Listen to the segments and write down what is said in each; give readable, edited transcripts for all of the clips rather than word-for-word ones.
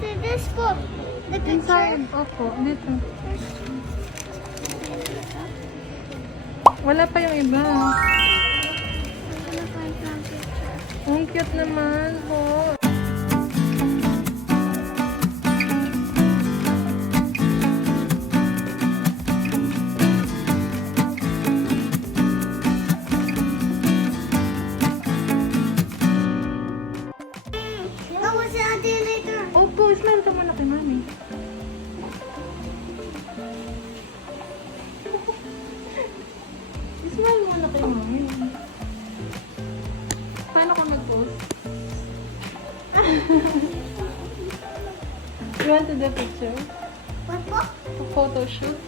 This book. The picture. Inside. Opo, dito. Wala pa yung iba. Ang cute naman po. Oh, what's the idea later? Opo, smile ka muna kay mami. Smile muna kay mami. Paano ka mag-post? You want to do a picture? What book? A photo shoot?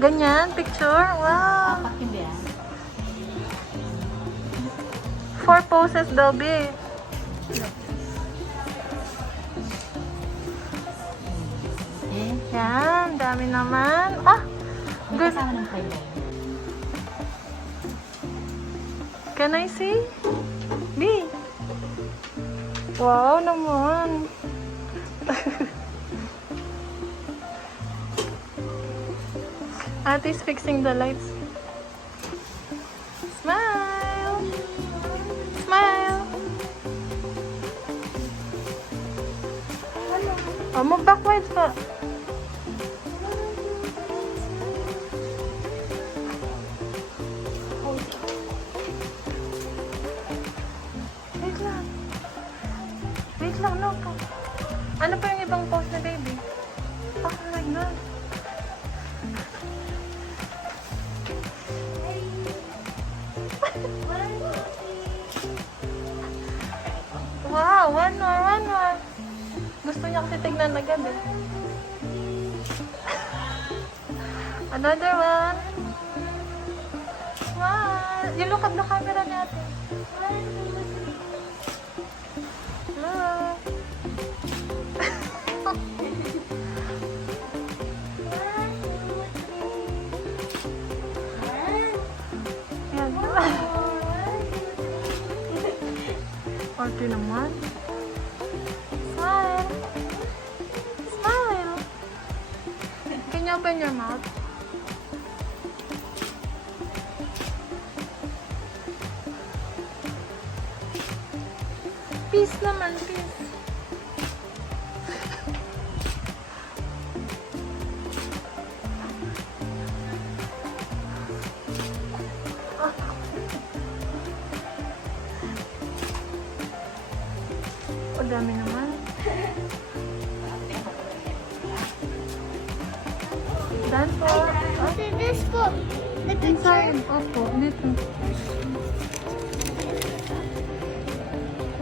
Ganyan, picture? Wow! 4 poses, Dobby. Yan, dami naman. Ah! Good. Can I see? B. Wow naman. Ate is fixing the lights. Smile! Smile! Oh, move backwards pa. Wait lang. Wait lang, no. Ano pa yung ibang pose na baby? Oh my God. Wow, one more. Gusto niya kasi tignan agad eh. Another one. Wow. You look at the camera natin. Look. Yan. Party naman. Smile. Smile. Can you open your mouth? Peace naman, peace. O, dami naman. Dan po. What's this book? The picture. Inside. Opo, dito.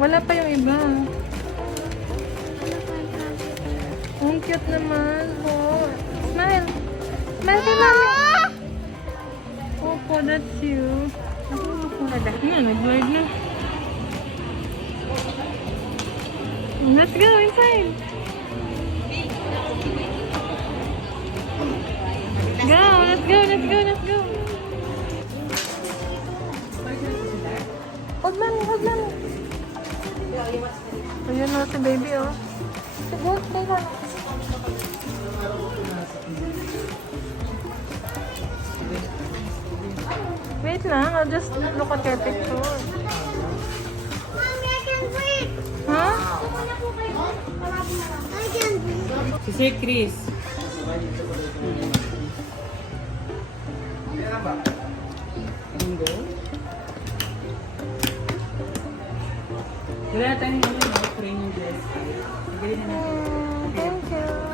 Wala pa yung iba. Ang cute naman po. Smile. Smile kay mami. Opo, that's you. Nag-blurred na. Let's go inside. Go, let's go. Hold mami. Ayun na si baby, oh. Sige, teka. Wait lang, I'll just look at your picture. Mommy, I can breathe. Huh? I can breathe. Si Sir Chris. Bingo. Wala tayong ano, no? Training dress. Magaling na natin. Thank you.